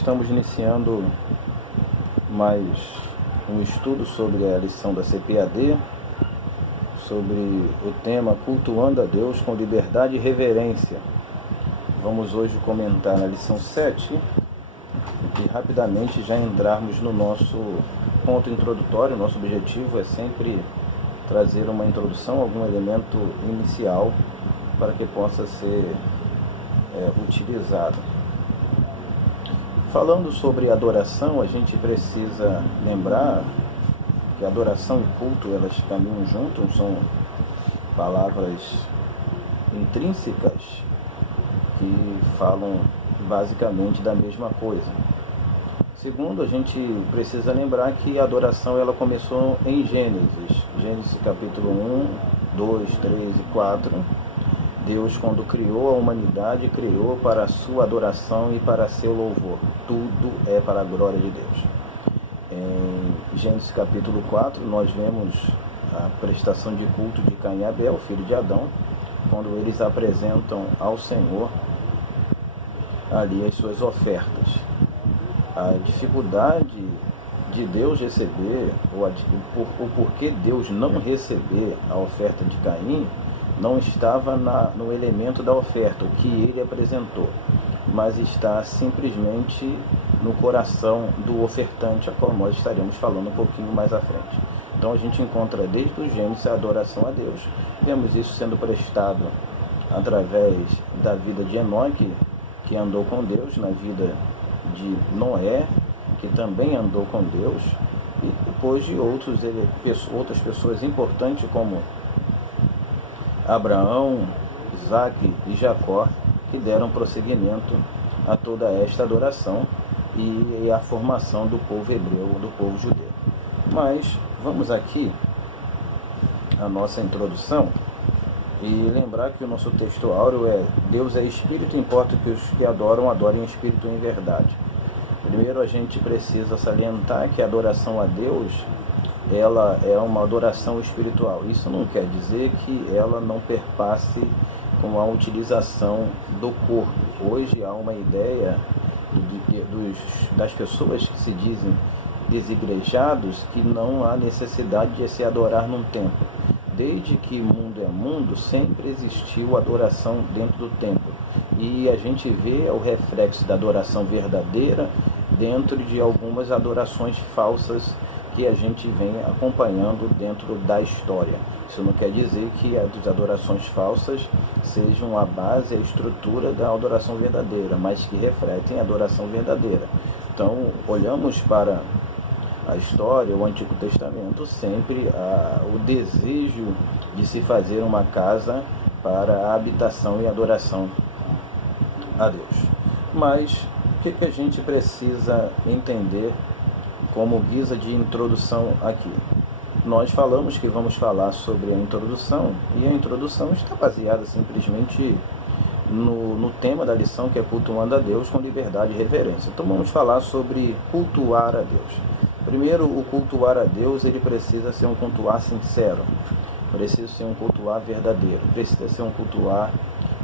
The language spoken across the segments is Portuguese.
Estamos iniciando mais um estudo sobre a lição da CPAD, sobre o tema Cultuando a Deus com Liberdade e Reverência. Vamos hoje comentar na lição 7 e rapidamente já entrarmos no nosso ponto introdutório. Nosso objetivo é sempre trazer uma introdução, algum elemento inicial para que possa ser utilizado. Falando sobre adoração, a gente precisa lembrar que adoração e culto, elas caminham juntos, são palavras intrínsecas que falam basicamente da mesma coisa. Segundo, a gente precisa lembrar que a adoração ela começou em Gênesis capítulo 1, 2, 3 e 4. Deus, quando criou a humanidade, criou para a sua adoração e para seu louvor. Tudo é para a glória de Deus. Em Gênesis capítulo 4, nós vemos a prestação de culto de Caim e Abel, filho de Adão, quando eles apresentam ao Senhor ali as suas ofertas. A dificuldade de Deus receber, o porquê Deus não receber a oferta de Caim, não estava no elemento da oferta, o que ele apresentou, mas está simplesmente no coração do ofertante, a qual nós estaremos falando um pouquinho mais à frente. Então a gente encontra desde o Gênesis a adoração a Deus. Vemos isso sendo prestado através da vida de Enoque, que andou com Deus, na vida de Noé, que também andou com Deus, e depois de outras pessoas importantes como Abraão, Isaque e Jacó, que deram prosseguimento a toda esta adoração e a formação do povo hebreu, do povo judeu. Mas vamos aqui a nossa introdução e lembrar que o nosso texto áureo é: Deus é Espírito, importa que os que adoram, adorem em Espírito e em verdade. Primeiro a gente precisa salientar que a adoração a Deus, ela é uma adoração espiritual. Isso não quer dizer que ela não perpasse com a utilização do corpo. Hoje há uma ideia das pessoas que se dizem desigrejados que não há necessidade de se adorar num templo. Desde que mundo é mundo, sempre existiu adoração dentro do templo. E a gente vê o reflexo da adoração verdadeira dentro de algumas adorações falsas que a gente vem acompanhando dentro da história. Isso não quer dizer que as adorações falsas sejam a base, a estrutura da adoração verdadeira, mas que refletem a adoração verdadeira. Então, olhamos para a história, o Antigo Testamento, sempre o desejo de se fazer uma casa para a habitação e adoração a Deus. Mas o que a gente precisa entender como guisa de introdução aqui? Nós falamos que vamos falar sobre a introdução, e a introdução está baseada simplesmente no tema da lição, que é cultuando a Deus com liberdade e reverência. Então vamos falar sobre cultuar a Deus. Primeiro, o cultuar a Deus, ele precisa ser um cultuar sincero, precisa ser um cultuar verdadeiro, precisa ser um cultuar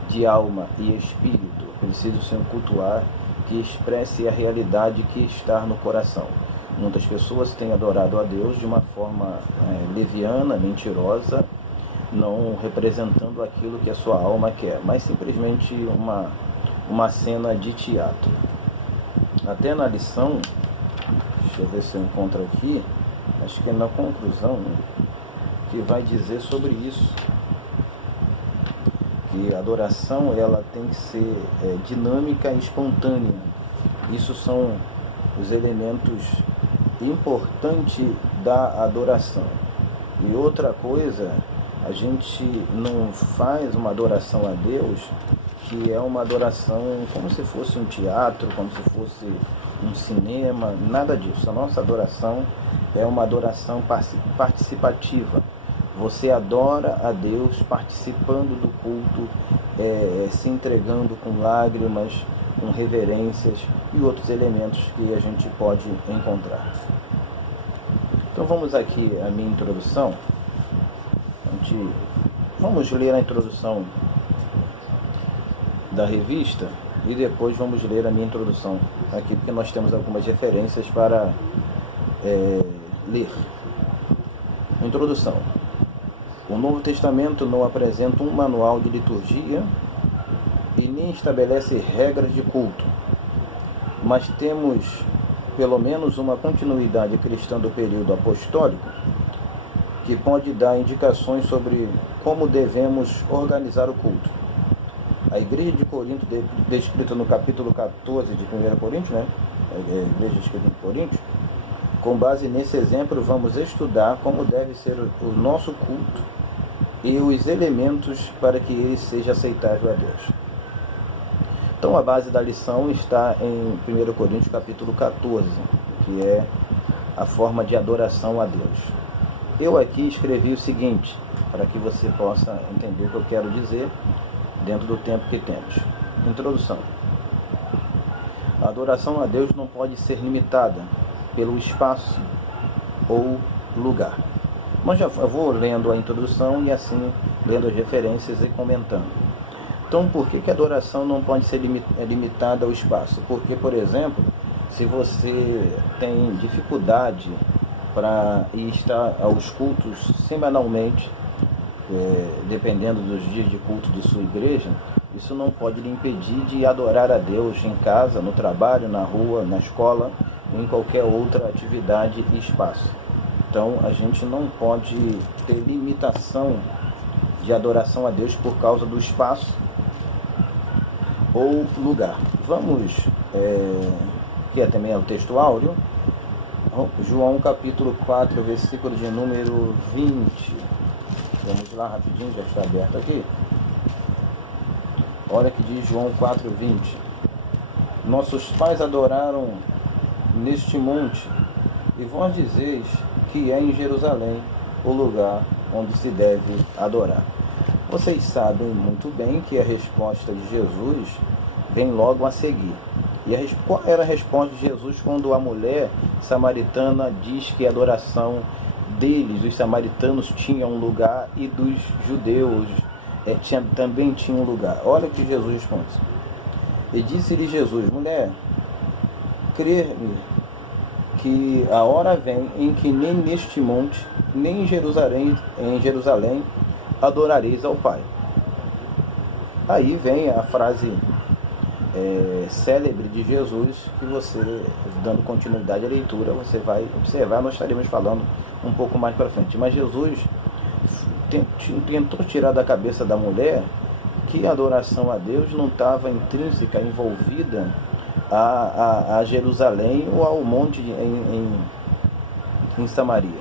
de alma e espírito, precisa ser um cultuar que expresse a realidade que está no coração. Muitas pessoas têm adorado a Deus de uma forma leviana, mentirosa, não representando aquilo que a sua alma quer, mas simplesmente uma cena de teatro. Até na lição, deixa eu ver se eu encontro aqui, acho que é na conclusão, que vai dizer sobre isso, que a adoração ela tem que ser dinâmica e espontânea. Isso são os elementos importantes da adoração. E outra coisa, a gente não faz uma adoração a Deus que é uma adoração como se fosse um teatro, como se fosse um cinema, nada disso. A nossa adoração é uma adoração participativa. Você adora a Deus participando do culto, se entregando com lágrimas, com reverências e outros elementos que a gente pode encontrar. Então vamos aqui a minha introdução. Vamos ler a introdução da revista e depois vamos ler a minha introdução aqui, porque nós temos algumas referências para ler. Introdução. O Novo Testamento não apresenta um manual de liturgia e nem estabelece regras de culto, mas temos pelo menos uma continuidade cristã do período apostólico que pode dar indicações sobre como devemos organizar o culto. A igreja de Corinto, descrita no capítulo 14 de 1 Coríntios, né? A igreja descrita em Coríntios, com base nesse exemplo, vamos estudar como deve ser o nosso culto e os elementos para que ele seja aceitável a Deus. Então, a base da lição está em 1 Coríntios, capítulo 14, que é a forma de adoração a Deus. Eu aqui escrevi o seguinte, para que você possa entender o que eu quero dizer dentro do tempo que temos. Introdução. A adoração a Deus não pode ser limitada pelo espaço ou lugar. Mas já vou lendo a introdução e assim lendo as referências e comentando. Então, por que a adoração não pode ser limitada ao espaço? Porque, por exemplo, se você tem dificuldade para estar aos cultos semanalmente, dependendo dos dias de culto de sua igreja, isso não pode lhe impedir de adorar a Deus em casa, no trabalho, na rua, na escola, em qualquer outra atividade e espaço. Então, a gente não pode ter limitação de adoração a Deus por causa do espaço ou lugar. Vamos, que também é o texto áureo, João capítulo 4, versículo de número 20. Vamos lá rapidinho, já está aberto aqui. Olha que diz João 4:20. Nossos pais adoraram neste monte, e vós dizeis que é em Jerusalém o lugar onde se deve adorar. Vocês sabem muito bem que a resposta de Jesus vem logo a seguir. E qual era a resposta de Jesus quando a mulher samaritana diz que a adoração deles, os samaritanos, tinham um lugar e dos judeus também tinha um lugar? Olha o que Jesus responde. E disse-lhe Jesus: mulher, crê-me que a hora vem em que nem neste monte, nem em Jerusalém adorareis ao Pai. Aí vem a frase célebre de Jesus, que você, dando continuidade à leitura, você vai observar, nós estaremos falando um pouco mais para frente. Mas Jesus tentou tirar da cabeça da mulher que a adoração a Deus não estava intrínseca, envolvida a Jerusalém ou ao monte em Samaria,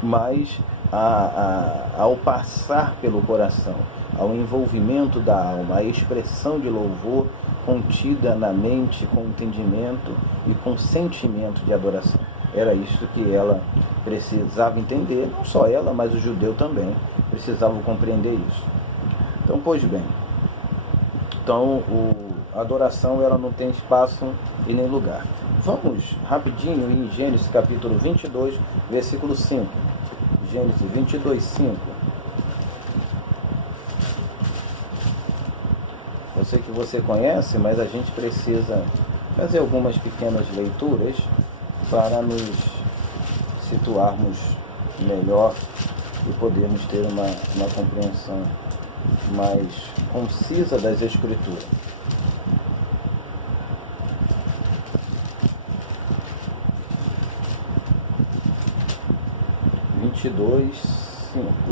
mas ao passar pelo coração, ao envolvimento da alma, a expressão de louvor contida na mente, com entendimento e com sentimento de adoração. Era isso que ela precisava entender, não só ela, mas o judeu também precisavam compreender isso. Então, pois bem, a adoração ela não tem espaço e nem lugar. Vamos rapidinho em Gênesis capítulo 22, versículo 5. Gênesis 22, 5. Eu sei que você conhece, mas a gente precisa fazer algumas pequenas leituras para nos situarmos melhor e podermos ter uma compreensão mais concisa das Escrituras.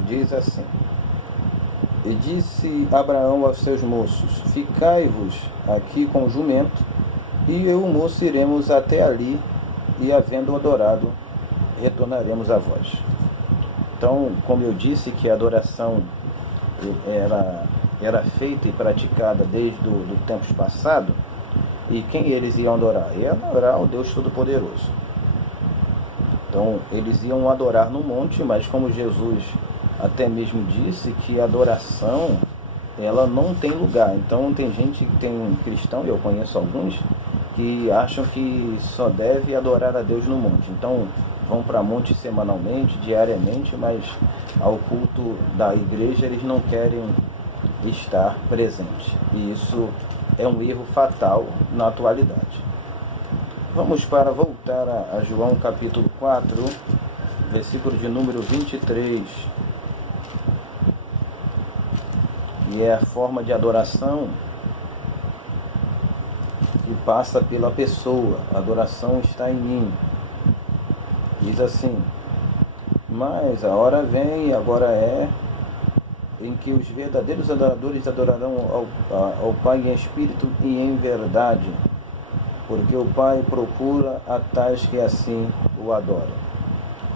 Diz assim: e disse Abraão aos seus moços: ficai-vos aqui com o jumento, e eu e o moço iremos até ali, e havendo adorado, retornaremos a vós. Então, como eu disse que a adoração era feita e praticada desde os tempos passados, e quem eles iam adorar? Iam adorar o Deus Todo-Poderoso. Então, eles iam adorar no monte, mas como Jesus até mesmo disse que a adoração, ela não tem lugar. Então, tem gente que tem cristão, eu conheço alguns, que acham que só deve adorar a Deus no monte. Então, vão para monte semanalmente, diariamente, mas ao culto da igreja eles não querem estar presentes. E isso é um erro fatal na atualidade. Vamos voltar a João capítulo 4, versículo de número 23. E é a forma de adoração que passa pela pessoa. A adoração está em mim. Diz assim: mas a hora vem, e agora é, em que os verdadeiros adoradores adorarão ao Pai em espírito e em verdade, porque o Pai procura a tais que assim o adoram.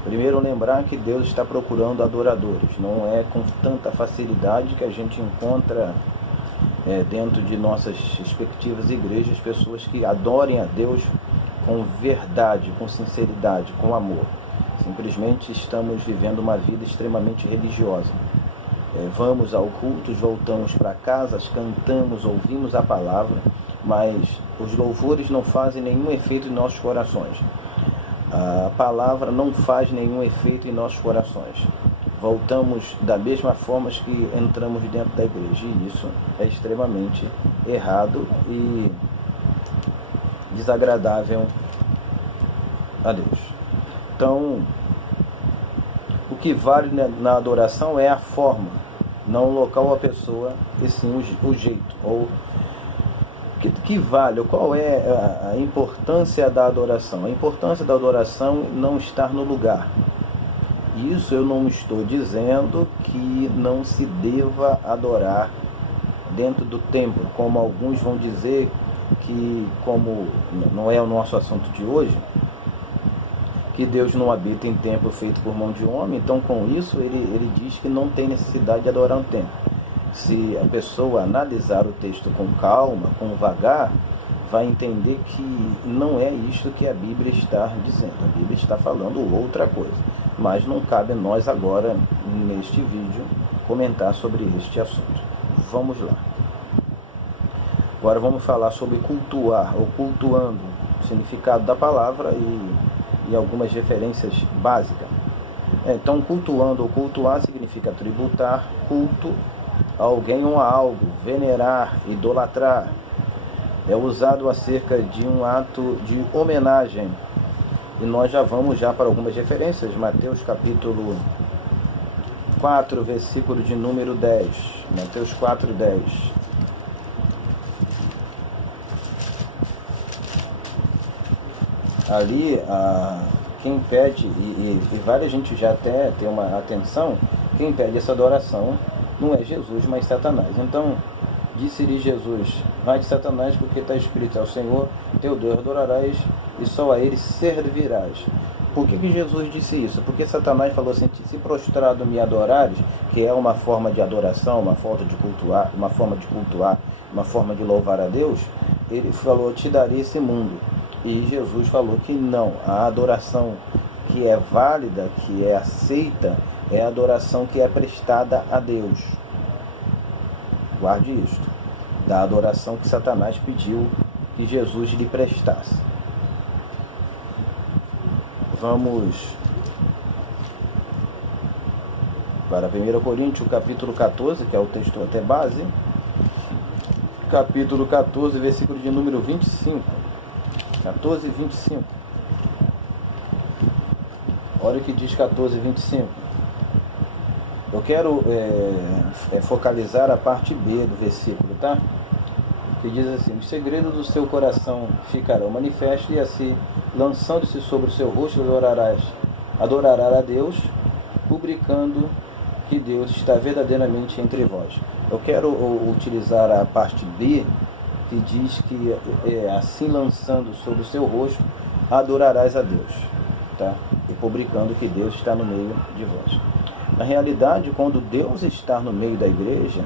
Primeiro, lembrar que Deus está procurando adoradores. Não é com tanta facilidade que a gente encontra dentro de nossas respectivas igrejas pessoas que adorem a Deus com verdade, com sinceridade, com amor. Simplesmente estamos vivendo uma vida extremamente religiosa. Vamos ao culto, voltamos para casa, cantamos, ouvimos a palavra, mas os louvores não fazem nenhum efeito em nossos corações. A palavra não faz nenhum efeito em nossos corações. Voltamos da mesma forma que entramos dentro da igreja, e isso é extremamente errado e desagradável a Deus. Então, o que vale na adoração é a forma, não o local ou a pessoa, e sim o jeito. Ou que vale, qual é a importância da adoração? A importância da adoração não estar no lugar. Isso eu não estou dizendo que não se deva adorar dentro do templo, como alguns vão dizer que, como não é o nosso assunto de hoje, que Deus não habita em templo feito por mão de homem. Então, com isso, ele diz que não tem necessidade de adorar um templo. Se a pessoa analisar o texto com calma, com vagar, vai entender que não é isto que a Bíblia está dizendo. A Bíblia está falando outra coisa. Mas não cabe a nós agora, neste vídeo, comentar sobre este assunto. Vamos lá. Agora vamos falar sobre cultuar, ou cultuando, o significado da palavra e algumas referências básicas. Então, cultuando ou cultuar significa tributar culto a alguém ou a algo, venerar, idolatrar. É usado acerca de um ato de homenagem. E nós já vamos para algumas referências. Mateus capítulo 4, versículo de número 10. Mateus 4, 10. Ali, quem pede, e várias gente já até tem uma atenção, quem pede essa adoração não é Jesus, mas Satanás. Então, disse-lhe Jesus: vai de Satanás, porque está escrito: ao Senhor teu Deus adorarás e só a ele servirás. Por que Jesus disse isso? Porque Satanás falou assim: se prostrado me adorares, que é uma forma de adoração, uma forma de cultuar, uma forma de louvar a Deus, ele falou: te darei esse mundo. E Jesus falou que não, a adoração que é válida, que é aceita, é a adoração que é prestada a Deus. Guarde isto. Da adoração que Satanás pediu que Jesus lhe prestasse. Vamos para 1 Coríntios, capítulo 14, que é o texto até base. Capítulo 14, versículo de número 25. 14 e 25. Olha o que diz 14 e 25. Eu quero focalizar a parte B do versículo, tá? Que diz assim: os segredos do seu coração ficarão manifestos, e assim, lançando-se sobre o seu rosto, adorarás a Deus, publicando que Deus está verdadeiramente entre vós. Eu quero utilizar a parte B, que diz que assim, lançando sobre o seu rosto, adorarás a Deus, tá? E publicando que Deus está no meio de vós. Na realidade, quando Deus está no meio da igreja,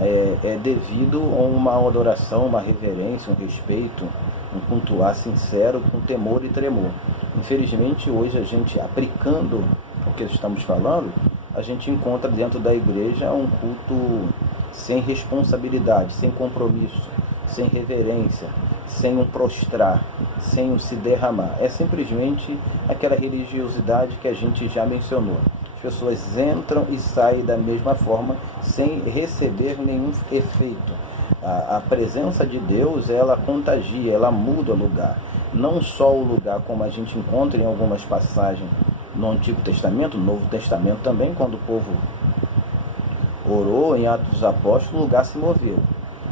é devido a uma adoração, uma reverência, um respeito, um cultuar sincero, com temor e tremor. Infelizmente, hoje a gente, aplicando o que estamos falando, a gente encontra dentro da igreja um culto sem responsabilidade, sem compromisso, sem reverência, sem um prostrar, sem um se derramar. É simplesmente aquela religiosidade que a gente já mencionou. As pessoas entram e saem da mesma forma, sem receber nenhum efeito. A presença de Deus, ela contagia, ela muda o lugar. Não só o lugar, como a gente encontra em algumas passagens no Antigo Testamento, no Novo Testamento também, quando o povo orou em Atos dos Apóstolos, o lugar se moveu.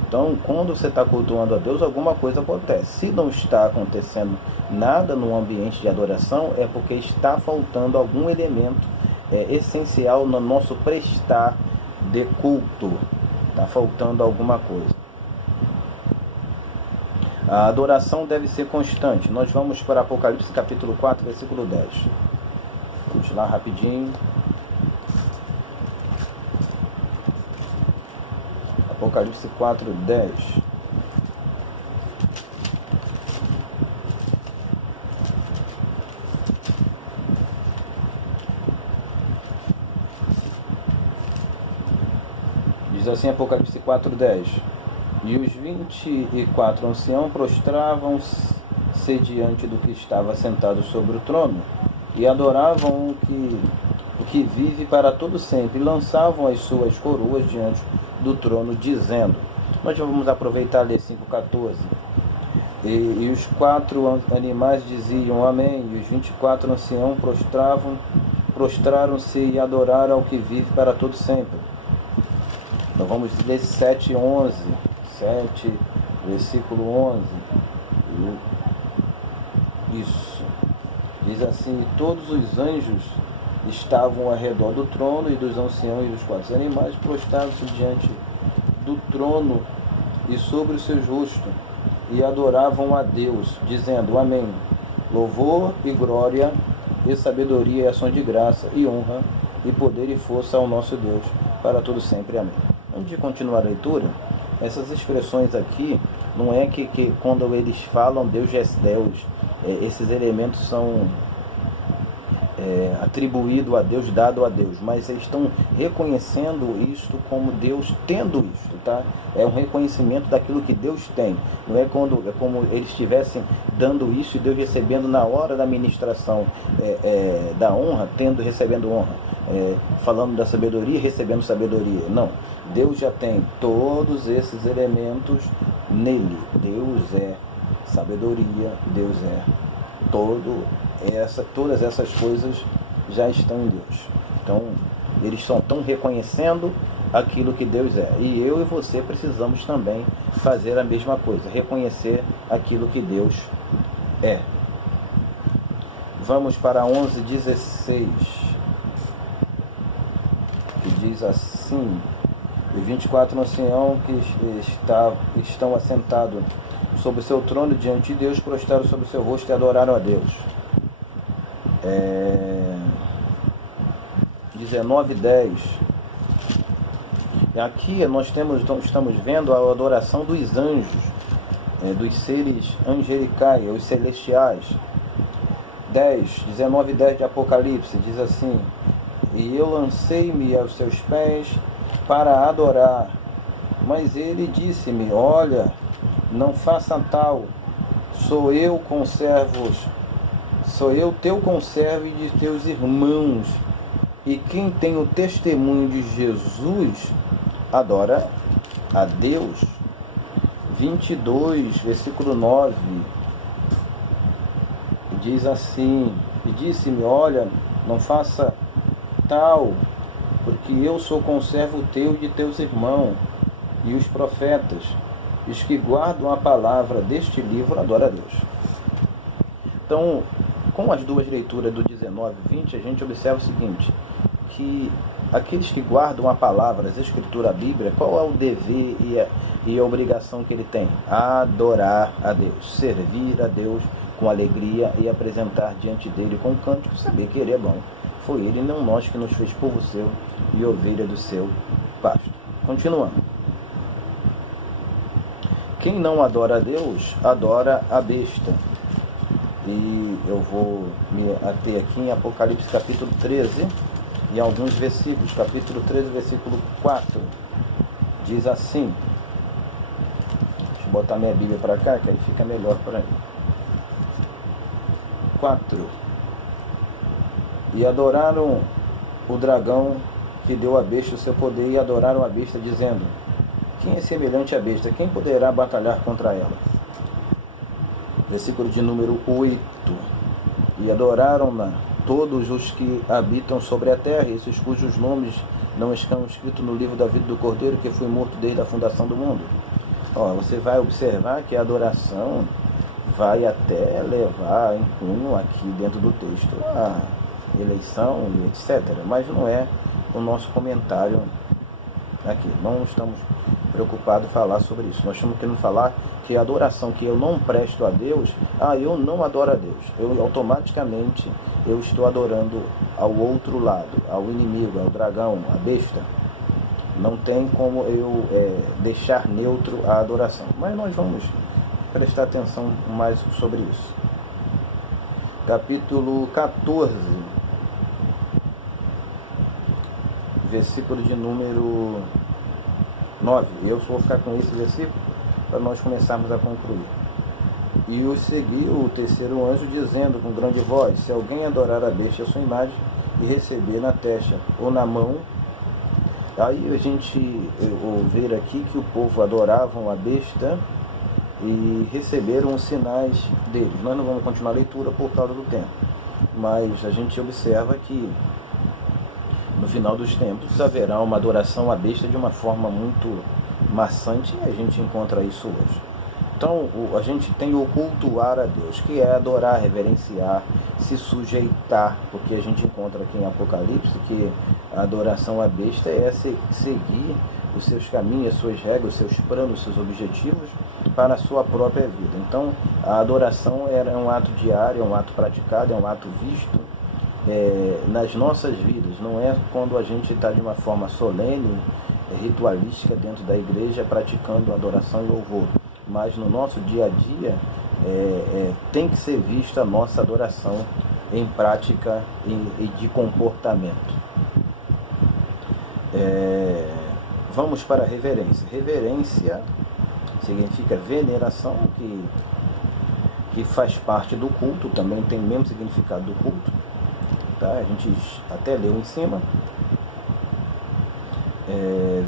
Então, quando você está cultuando a Deus, alguma coisa acontece. Se não está acontecendo nada no ambiente de adoração, é porque está faltando algum elemento essencial no nosso prestar de culto. Está faltando alguma coisa. A adoração deve ser constante. Nós vamos para Apocalipse capítulo 4, versículo 10. Vamos lá rapidinho. Apocalipse 4, 10. Diz assim, Apocalipse 4, 10. E os 24 anciãos prostravam-se diante do que estava sentado sobre o trono, e adoravam o que vive para todo sempre, e lançavam as suas coroas diante do trono, dizendo, nós vamos aproveitar a ler 5,14, e os 4 animais diziam amém, e os 24 anciãos prostraram-se e adoraram ao que vive para todo sempre. Então vamos ler 7, versículo 11. Isso. Diz assim, e todos os anjos estavam ao redor do trono e dos anciãos e dos 4 animais, prostraram-se diante do trono e sobre os seus rostos, e adoravam a Deus, dizendo, amém, louvor e glória e sabedoria e ação de graça e honra e poder e força ao nosso Deus, para todo sempre, amém. Antes de continuar a leitura, essas expressões aqui, não é que quando eles falam Deus é Deus, esses elementos são atribuído a Deus, dado a Deus, mas eles estão reconhecendo isto como Deus tendo isto, tá? É um reconhecimento daquilo que Deus tem, não é como eles estivessem dando isso e Deus recebendo na hora da ministração da honra, recebendo honra, falando da sabedoria, recebendo sabedoria, não, Deus já tem todos esses elementos nele, Deus é sabedoria, Deus é todas essas coisas já estão em Deus. Então, eles estão reconhecendo aquilo que Deus é. E eu e você precisamos também fazer a mesma coisa, reconhecer aquilo que Deus é. Vamos para 11:16, que diz assim, os 24 anciãos que estão assentados sobre o seu trono diante de Deus, prostraram sobre o seu rosto e adoraram a Deus. 19:10. Aqui nós estamos vendo a adoração dos anjos, dos seres angelicais, os celestiais. 19:10 de Apocalipse diz assim, e eu lancei-me aos seus pés para adorar, mas ele disse-me, olha, não faça tal, sou eu teu conservo e de teus irmãos, e quem tem o testemunho de Jesus adora a Deus. 22, versículo 9, diz assim, e disse-me, olha, não faça tal, porque eu sou conservo teu e de teus irmãos, e os profetas, os que guardam a palavra deste livro, adoram a Deus. Então, com as duas leituras do 19 e 20, a gente observa o seguinte, que aqueles que guardam a palavra, as escrituras, a Bíblia, qual é o dever e a obrigação que ele tem? Adorar a Deus, servir a Deus com alegria e apresentar diante dele com cântico, saber que ele é bom. Foi ele, não nós, que nos fez povo seu e ovelha do seu pasto. Continuando. Quem não adora a Deus, adora a besta. E eu vou me ater aqui em Apocalipse capítulo 13, e alguns versículos, capítulo 13, versículo 4, diz assim, deixa eu botar minha Bíblia para cá, que aí fica melhor para mim. 4. E adoraram o dragão que deu à besta o seu poder, e adoraram a besta, dizendo, quem é semelhante à besta? Quem poderá batalhar contra ela? Versículo de número 8. E adoraram-na todos os que habitam sobre a terra, esses cujos nomes não estão escritos no livro da vida do Cordeiro, que foi morto desde a fundação do mundo. Você vai observar que a adoração vai até levar em cunho aqui dentro do texto a eleição e etc. Mas não é o nosso comentário aqui. Não estamos preocupados em falar sobre isso. Nós estamos querendo falar que a adoração que eu não presto a Deus, eu não adoro a Deus. Eu automaticamente eu estou adorando ao outro lado, ao inimigo, ao dragão, à besta. Não tem como eu deixar neutro a adoração. Mas nós vamos prestar atenção mais sobre isso. Capítulo 14, versículo de número 9. Eu vou ficar com esse versículo para nós começarmos a concluir. E os seguiu o terceiro anjo, dizendo com grande voz: se alguém adorar a besta a sua imagem e receber na testa ou na mão. Aí a gente ouvir aqui que o povo adoravam a besta e receberam os sinais deles. Nós não vamos continuar a leitura por causa do tempo, mas a gente observa que no final dos tempos haverá uma adoração à besta de uma forma muito maçante, e a gente encontra isso hoje. Então a gente tem o cultuar a Deus, que é adorar, reverenciar, se sujeitar, porque a gente encontra aqui em Apocalipse que a adoração à besta é seguir os seus caminhos, as suas regras, os seus planos, os seus objetivos para a sua própria vida. Então a adoração é um ato diário, é um ato praticado, é um ato visto nas nossas vidas. Não é quando a gente está de uma forma solene, ritualística dentro da igreja praticando adoração e louvor, mas no nosso dia a dia tem que ser vista a nossa adoração em prática e de comportamento. Vamos para a reverência. Reverência significa veneração, que faz parte do culto, também tem o mesmo significado do culto. Tá? A gente até leu em cima.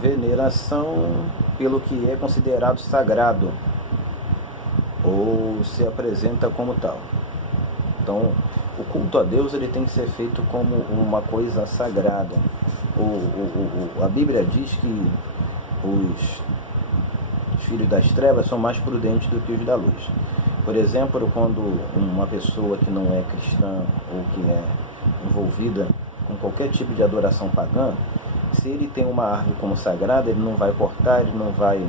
Veneração pelo que é considerado sagrado ou se apresenta como tal. Então, o culto a Deus ele tem que ser feito como uma coisa sagrada. A Bíblia diz que os filhos das trevas são mais prudentes do que os da luz. Por exemplo, quando uma pessoa que não é cristã ou que é envolvida com qualquer tipo de adoração pagã, se ele tem uma árvore como sagrada, ele não vai cortar, ele não vai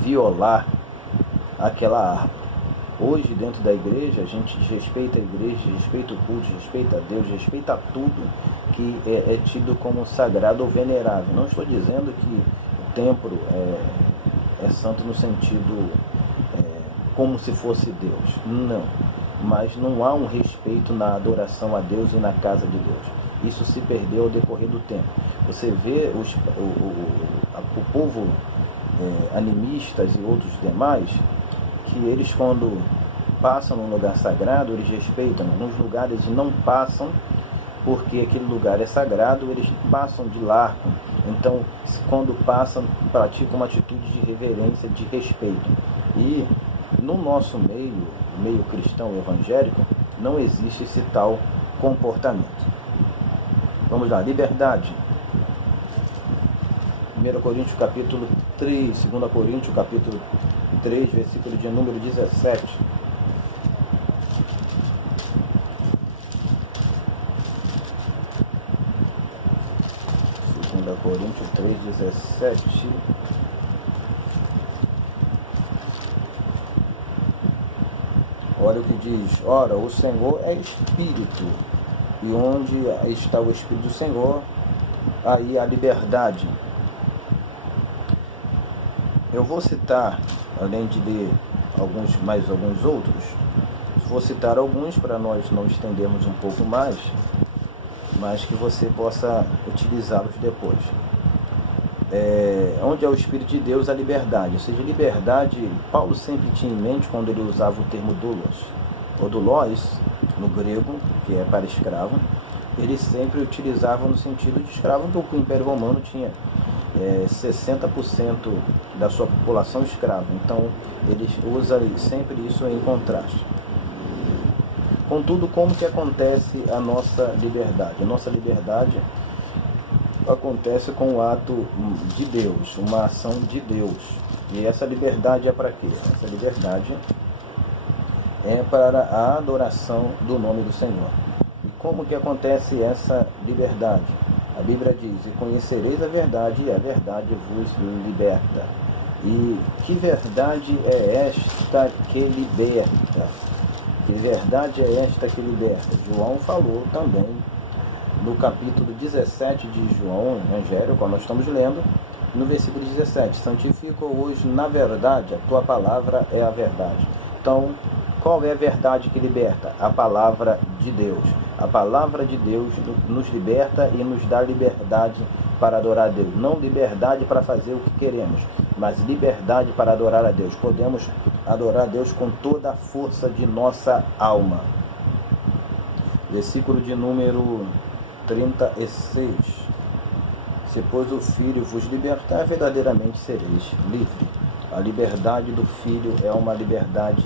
violar aquela árvore. Hoje, dentro da igreja, a gente respeita a igreja, respeita o culto, respeita a Deus, respeita tudo que é tido como sagrado ou venerável. Não estou dizendo que o templo é santo no sentido como se fosse Deus. Não. Mas não há um respeito na adoração a Deus e na casa de Deus. Isso se perdeu ao decorrer do tempo. Você vê o povo animistas e outros demais, que eles quando passam num lugar sagrado, eles respeitam. Nos lugares eles não passam, porque aquele lugar é sagrado, eles passam de largo. Então, quando passam, praticam uma atitude de reverência, de respeito. E no nosso meio cristão evangélico, não existe esse tal comportamento. Vamos lá, liberdade. 1 Coríntios capítulo 3, 2 Coríntios capítulo 3, versículo de número 17. 2 Coríntios 3, 17. Olha o que diz: ora, o Senhor é Espírito, e onde está o Espírito do Senhor, aí há liberdade. Eu vou citar, além de ler mais alguns outros, vou citar alguns para nós não estendermos um pouco mais, mas que você possa utilizá-los depois. Onde é o Espírito de Deus, a liberdade. Ou seja, liberdade, Paulo sempre tinha em mente quando ele usava o termo doulos, ou doulos, no grego, que é para escravo, ele sempre utilizava no sentido de escravo, que o Império Romano tinha 60% da sua população escrava. Então, eles usam sempre isso em contraste. Contudo, como que acontece a nossa liberdade? A nossa liberdade acontece com o ato de Deus, uma ação de Deus. E essa liberdade é para quê? Essa liberdade é para a adoração do nome do Senhor. E como que acontece essa liberdade? A Bíblia diz: e conhecereis a verdade, e a verdade vos liberta. E que verdade é esta que liberta? Que verdade é esta que liberta? João falou também no capítulo 17 de João, Evangelho, qual nós estamos lendo, no versículo 17: santifica hoje na verdade, a tua palavra é a verdade. Então, qual é a verdade que liberta? A palavra de Deus. A palavra de Deus nos liberta e nos dá liberdade para adorar a Deus. Não liberdade para fazer o que queremos, mas liberdade para adorar a Deus. Podemos adorar a Deus com toda a força de nossa alma. Versículo de número 36. Se pois o Filho vos libertar, verdadeiramente sereis livres. A liberdade do Filho é uma liberdade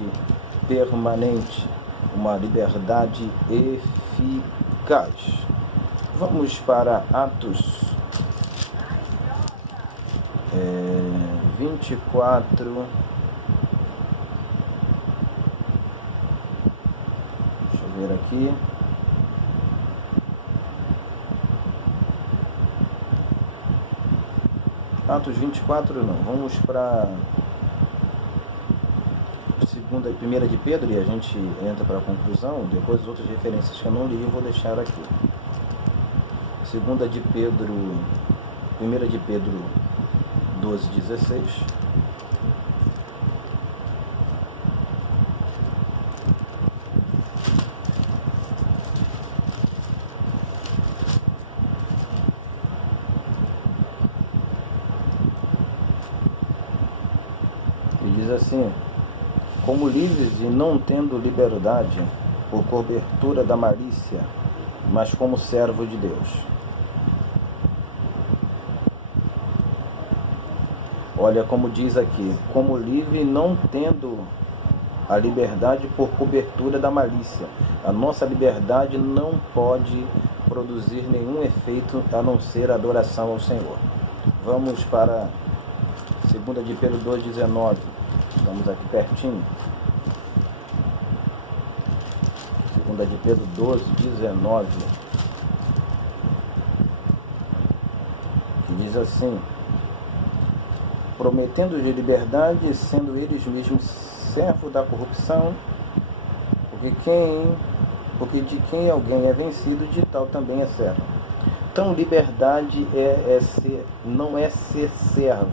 permanente, uma liberdade eficaz. Vamos para Atos 24. Deixa eu ver aqui. Atos 24 não, vamos para segunda e primeira de Pedro, e a gente entra para a conclusão. Depois as outras referências que eu não li eu vou deixar aqui. Segunda de Pedro, primeira de Pedro 12:16. E diz assim: como livres e não tendo liberdade por cobertura da malícia, mas como servo de Deus. Olha como diz aqui: como livre não tendo a liberdade por cobertura da malícia. A nossa liberdade não pode produzir nenhum efeito a não ser adoração ao Senhor. Vamos para 2 de Pedro 2:19. Estamos aqui pertinho. 2 de Pedro 12:19. Que diz assim: prometendo de liberdade, sendo eles mesmos servos da corrupção, porque de quem alguém é vencido, de tal também é servo. Então, liberdade não é ser servo,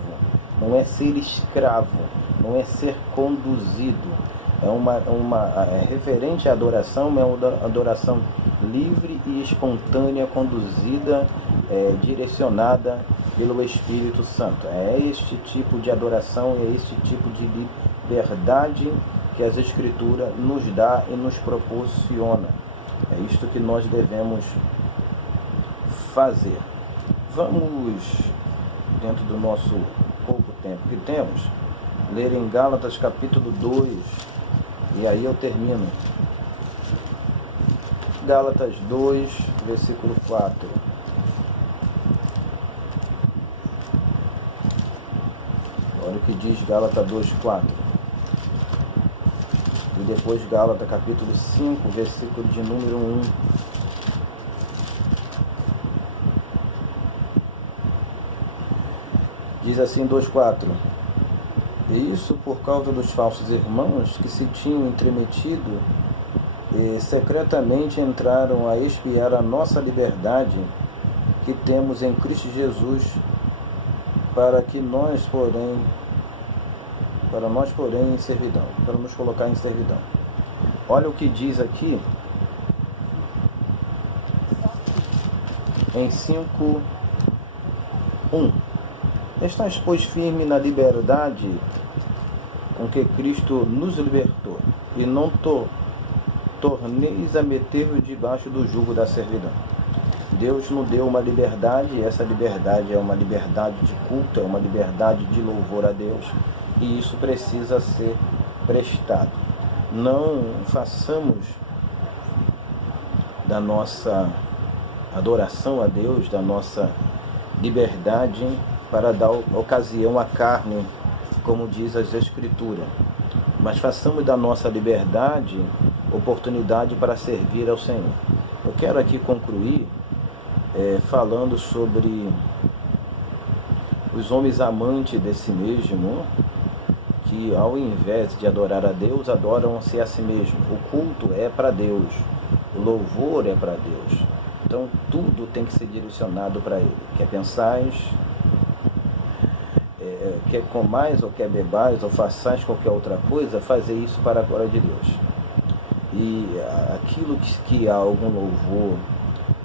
não é ser escravo, não é ser conduzido. É referente à adoração, é uma adoração livre e espontânea, conduzida, direcionada pelo Espírito Santo. É este tipo de adoração, é este tipo de liberdade que as Escrituras nos dá e nos proporciona. É isto que nós devemos fazer. Vamos, dentro do nosso pouco tempo que temos, ler em Gálatas capítulo 2, e aí eu termino. Gálatas 2, versículo 4. Olha o que diz Gálatas 2:4. E depois Gálatas capítulo 5, versículo de número 1. Diz assim 2:4. E isso por causa dos falsos irmãos que se tinham entremetido e secretamente entraram a espiar a nossa liberdade que temos em Cristo Jesus, para nós porém em servidão, para nos colocar em servidão. Olha o que diz aqui em 5:1. Estás, pois, firme na liberdade com que Cristo nos libertou, e não torneis a meter-vos debaixo do jugo da servidão. Deus nos deu uma liberdade, e essa liberdade é uma liberdade de culto, é uma liberdade de louvor a Deus, e isso precisa ser prestado. Não façamos da nossa adoração a Deus, da nossa liberdade, para dar ocasião à carne, como diz as Escrituras, mas façamos da nossa liberdade oportunidade para servir ao Senhor. Eu quero aqui concluir falando sobre os homens amantes de si mesmo, que ao invés de adorar a Deus, adoram-se a si mesmo. O culto é para Deus, o louvor é para Deus. Então tudo tem que ser direcionado para Ele. Quer pensais, quer comais ou quer bebais ou façais qualquer outra coisa, fazer isso para a glória de Deus. E aquilo que há algum louvor,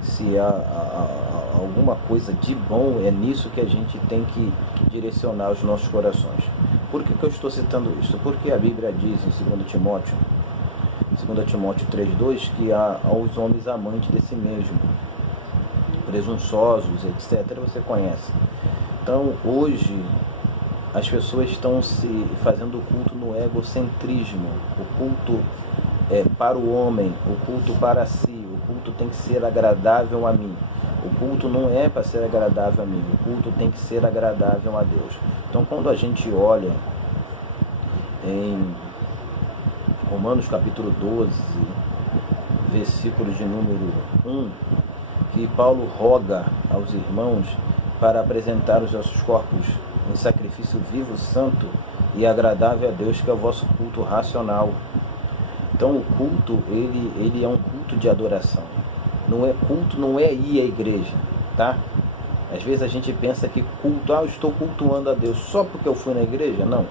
se há alguma coisa de bom, é nisso que a gente tem que direcionar os nossos corações. Por que eu estou citando isso? Porque a Bíblia diz em 2 Timóteo 3,2, que há os homens amantes de si mesmo, presunçosos, etc. Você conhece. Então, hoje, as pessoas estão se fazendo o culto no egocentrismo. O culto é para o homem, o culto para si, o culto tem que ser agradável a mim. O culto não é para ser agradável a mim, o culto tem que ser agradável a Deus. Então, quando a gente olha em Romanos capítulo 12, versículo de número 1, que Paulo roga aos irmãos para apresentar os vossos corpos em sacrifício vivo, santo e agradável a Deus, que é o vosso culto racional. Então o culto, ele é um culto de adoração. Culto não é ir à igreja, tá? Às vezes a gente pensa que culto, eu estou cultuando a Deus só porque eu fui na igreja. Não.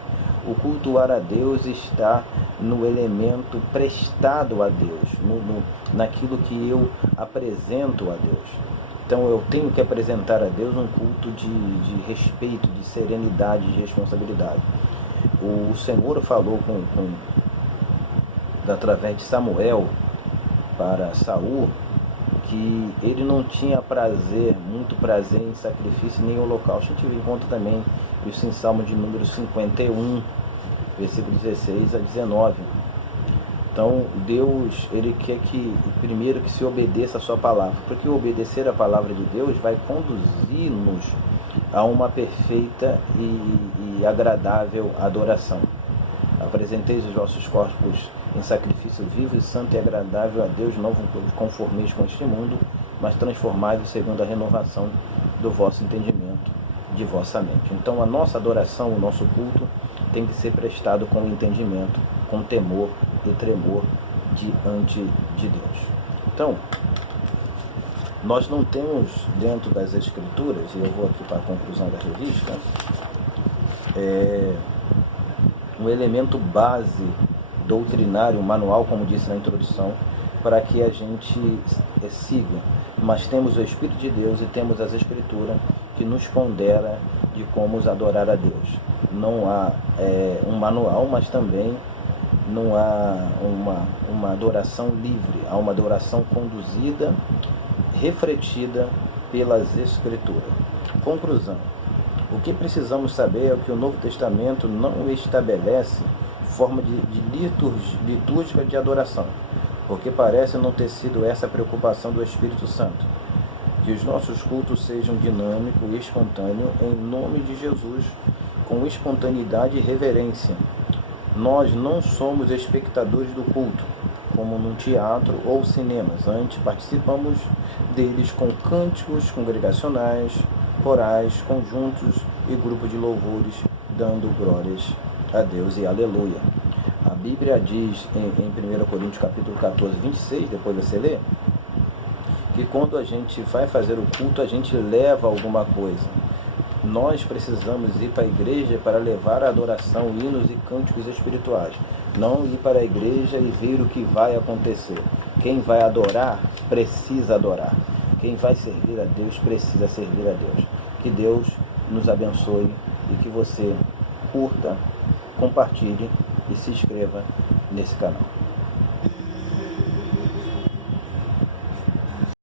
O cultuar a Deus está no elemento prestado a Deus, naquilo que eu apresento a Deus. Então eu tenho que apresentar a Deus um culto de respeito, de serenidade, de responsabilidade. O Senhor falou através de Samuel para Saul, que ele não tinha muito prazer em sacrifício nem holocausto. A gente encontra também isso em Salmo de número 51, versículo 16 a 19. Então Deus, Ele quer que primeiro que se obedeça a sua palavra, porque obedecer a palavra de Deus vai conduzir-nos a uma perfeita e agradável adoração. Apresenteis os vossos corpos em sacrifício vivo e santo e agradável a Deus, não vos conformeis com este mundo, mas transformai-vos segundo a renovação do vosso entendimento, de vossa mente. Então a nossa adoração, o nosso culto tem que ser prestado com entendimento, com temor e tremor diante de Deus. Então, nós não temos dentro das Escrituras, e eu vou aqui para a conclusão da revista, um elemento base doutrinário, manual, como disse na introdução, para que a gente siga. Mas temos o Espírito de Deus e temos as Escrituras que nos pondera de como adorar a Deus. Não há um manual, mas também não há uma adoração livre, há uma adoração conduzida, refletida pelas Escrituras. Conclusão. O que precisamos saber é que o Novo Testamento não estabelece forma de litúrgica de adoração, porque parece não ter sido essa a preocupação do Espírito Santo. Que os nossos cultos sejam dinâmicos e espontâneos em nome de Jesus, com espontaneidade e reverência. Nós não somos espectadores do culto, como num teatro ou cinemas. Antes, participamos deles com cânticos congregacionais, corais, conjuntos e grupos de louvores, dando glórias a Deus e aleluia. A Bíblia diz em 1 Coríntios capítulo 14, 26, depois você lê, que quando a gente vai fazer o culto, a gente leva alguma coisa. Nós precisamos ir para a igreja para levar a adoração, hinos e cânticos espirituais. Não ir para a igreja e ver o que vai acontecer. Quem vai adorar, precisa adorar. Quem vai servir a Deus, precisa servir a Deus. Que Deus nos abençoe e que você curta, compartilhe e se inscreva nesse canal.